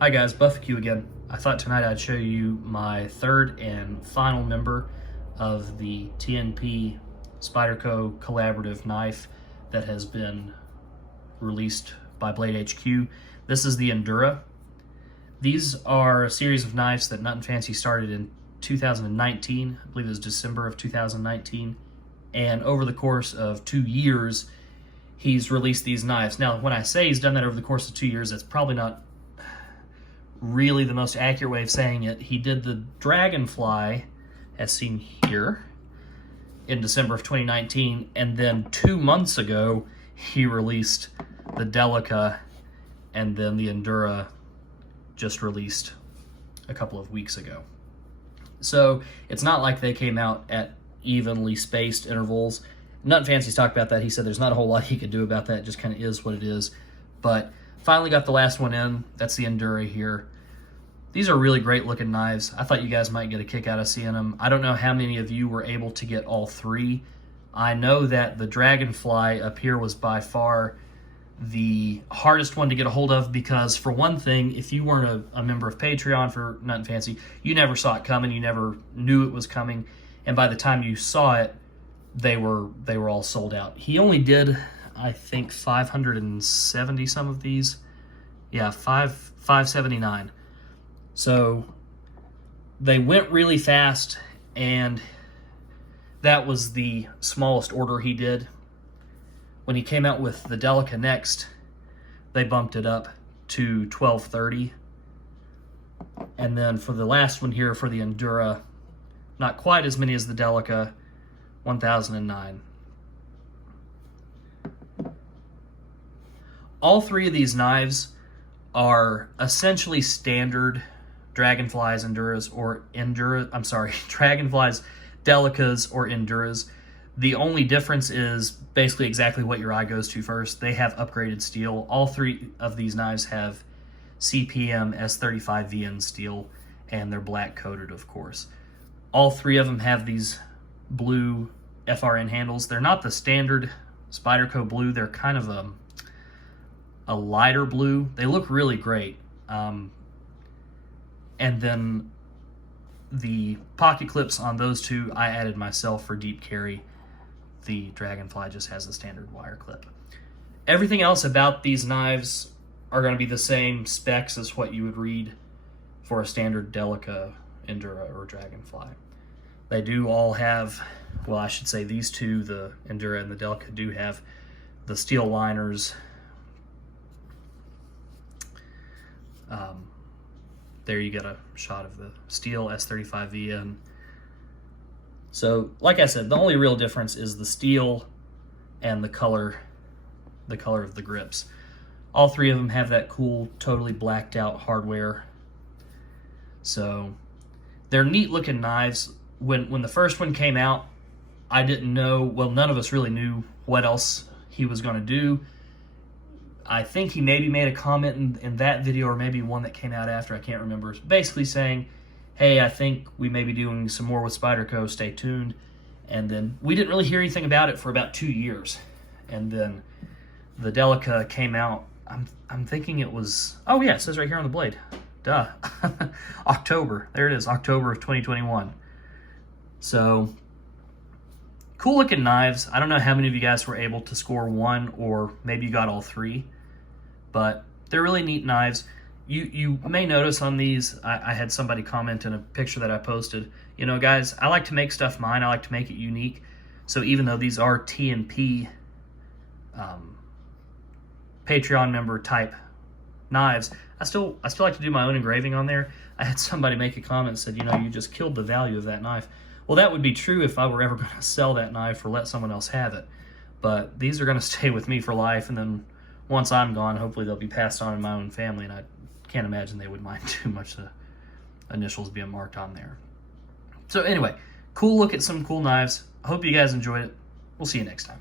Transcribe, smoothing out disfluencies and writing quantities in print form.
Hi guys, Buffaque again. I thought tonight I'd show you my third and final member of the TNP Spyderco collaborative knife that has been released by Blade HQ. This is the Endura. These are a series of knives that Nut & Fancy started in 2019. I believe it was December of 2019. And over the course of 2 years, he's released these knives. Now, when I say he's done that over the course of 2 years, that's probably not really the most accurate way of saying it. He did the Dragonfly, as seen here, in December of 2019, and then 2 months ago he released the Delica, and then the Endura just released a couple of weeks ago. So it's not like they came out at evenly spaced intervals. Nut & Fancy's talked about that. He said there's not a whole lot he could do about that. It just kind of is what it is. But finally got the last one in. That's the Endura here. These are really great looking knives. I thought you guys might get a kick out of seeing them. I don't know how many of you were able to get all three. I know that the Dragonfly up here was by far the hardest one to get a hold of because, for one thing, if you weren't a member of Patreon for Nut & Fancy, you never saw it coming. You never knew it was coming. And by the time you saw it, they were all sold out. He only did, I think, 570 some of these. Yeah, 579. So they went really fast, and that was the smallest order he did. When he came out with the Delica next, they bumped it up to 1230. And then for the last one here, for the Endura, not quite as many as the Delica, 1009. All three of these knives are essentially standard Dragonflies, Enduras, or Dragonflies, Delicas, or Enduras. The only difference is basically exactly what your eye goes to first. They have upgraded steel. All three of these knives have CPM S35VN steel, and they're black coated, of course. All three of them have these blue FRN handles. They're not the standard Spyderco blue. They're kind of a lighter blue. They look really great. And then the pocket clips on those two I added myself for deep carry. The Dragonfly just has a standard wire clip. Everything else about these knives are going to be the same specs as what you would read for a standard Delica, Endura, or Dragonfly. They do all have, well, I should say these two, the Endura and the Delica, do have the steel liners. There you get a shot of the steel S35VN. So, like I said, the only real difference is the steel and the color of the grips. All three of them have that cool, totally blacked out hardware. So, they're neat looking knives. When the first one came out, I didn't know, well, none of us really knew what else he was going to do. I think he maybe made a comment in that video, or maybe one that came out after, I can't remember, basically saying, hey, I think we may be doing some more with Spyderco, stay tuned. And then we didn't really hear anything about it for about 2 years. And then the Delica came out, I'm thinking it was, oh yeah, it says right here on the blade, duh, October, there it is, October of 2021. So, cool looking knives. I don't know how many of you guys were able to score one, or maybe you got all three, but they're really neat knives. You may notice on these, I had somebody comment in a picture that I posted, you know, guys, I like to make stuff mine. I like to make it unique. So even though these are TNP Patreon member type knives, I still like to do my own engraving on there. I had somebody make a comment and said, you know, you just killed the value of that knife. Well, that would be true if I were ever going to sell that knife or let someone else have it. But these are going to stay with me for life, and then once I'm gone, hopefully they'll be passed on in my own family, and I can't imagine they would mind too much the initials being marked on there. So anyway, cool look at some cool knives. I hope you guys enjoyed it. We'll see you next time.